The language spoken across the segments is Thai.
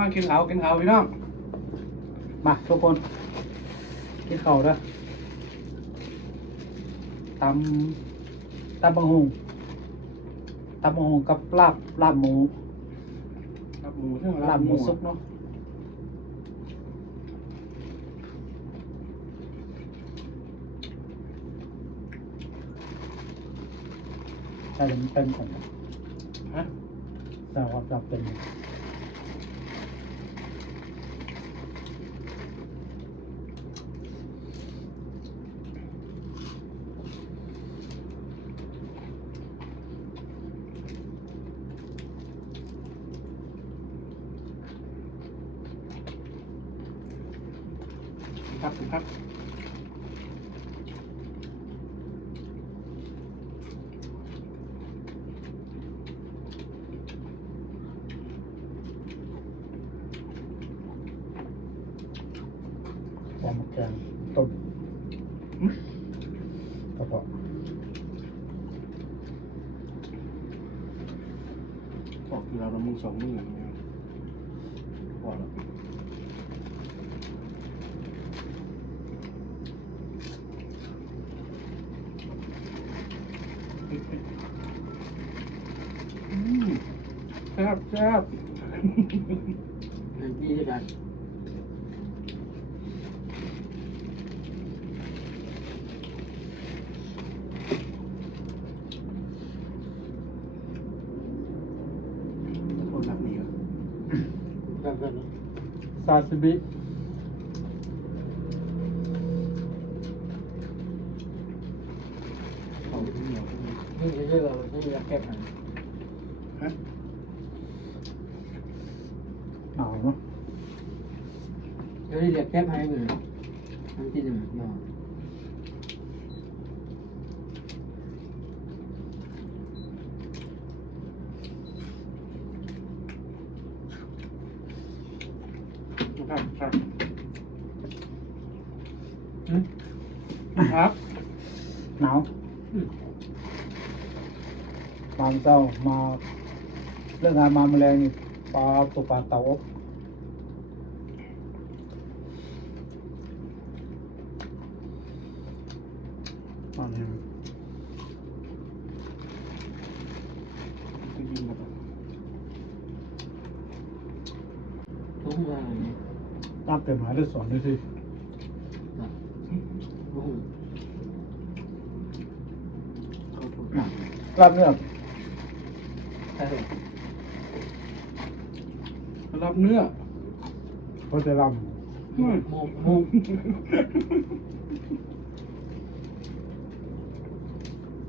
มากินข้าวพี่น้องมาทุกคนกินข้าวเด้อตำบักหุ่งกับลาบหมูใช่ไหม ลาบหมูซุปเนาะใช่มันเป็นของ ฮะ แต่ว่าจะเป็นครับยำแกงต้มกระเพาะบอกคือเรามึง2 มื้อเนี่ยพอแล้วแซ่บดีด้วยกันคนรักนี่เหรอรักกันเนาะ ซาซิบิ เขาเหนียว นี่เรื่อยๆนี่อยากแก้ปัญหา ฮะ หนาวเนาะ เดี๋ยวนี้อยากแก้ปัญหาอยู่นะน้ำจิ้มเนาะ ครับ ครับหนาวบางเจ้ามาเรื่องงานมาแมลงนี่ปลาตัวปลาเต่าอบอันนี้ ก็ยิงมา ทุ่งว่าเนี่ย น้ำเต็มหายได้สอนด้วยสิ ทุ่ง เขาถูก ลาบเนื้อ ใช่ไหม รับเนื้อ เขาจะล โมโม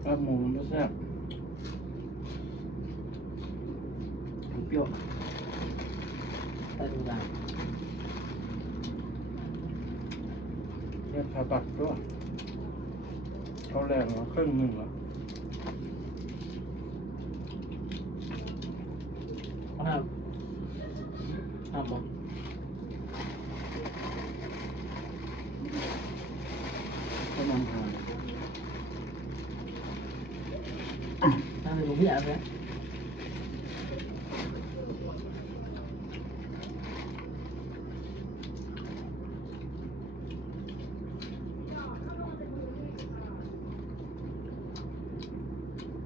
รับหมูมันไม่แซ่บเปรี้ยว ใช่ทุกอย่าง แค่ผ่าตัดด้วยเขาแรงเหรอครึ่งหนึ่งเหรอ ห้ามบอก ก็นำทาง ห้ามเป็นของพี่อาร์ตนะ ำ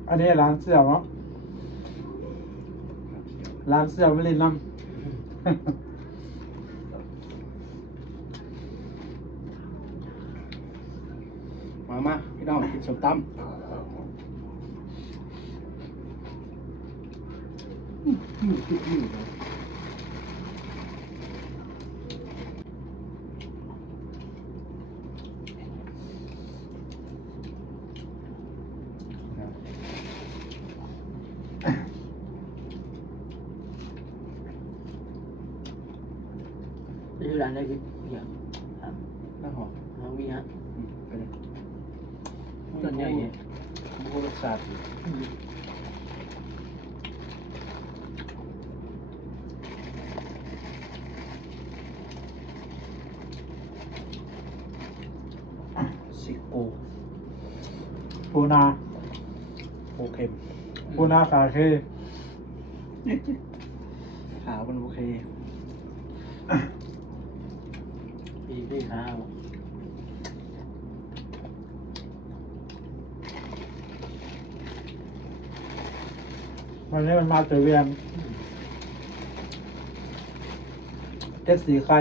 อันนี้ร้านเสื้อเนาะร้านเสื้อไม่เล่นน้ำ มาพี่น้องกินส้มตำที่ร้านได้คืออย่าง น่าหอม น้องมีฮะ ไปเลย ส่วนใหญ่เนี่ย มูรสชาติซิโก้ ปูนา โอเค็ม ปูนาคาเค ขาวมันโอเค ปีที่ข้าว วันนี้มันมาจากเวียงเจ็ดสีไข่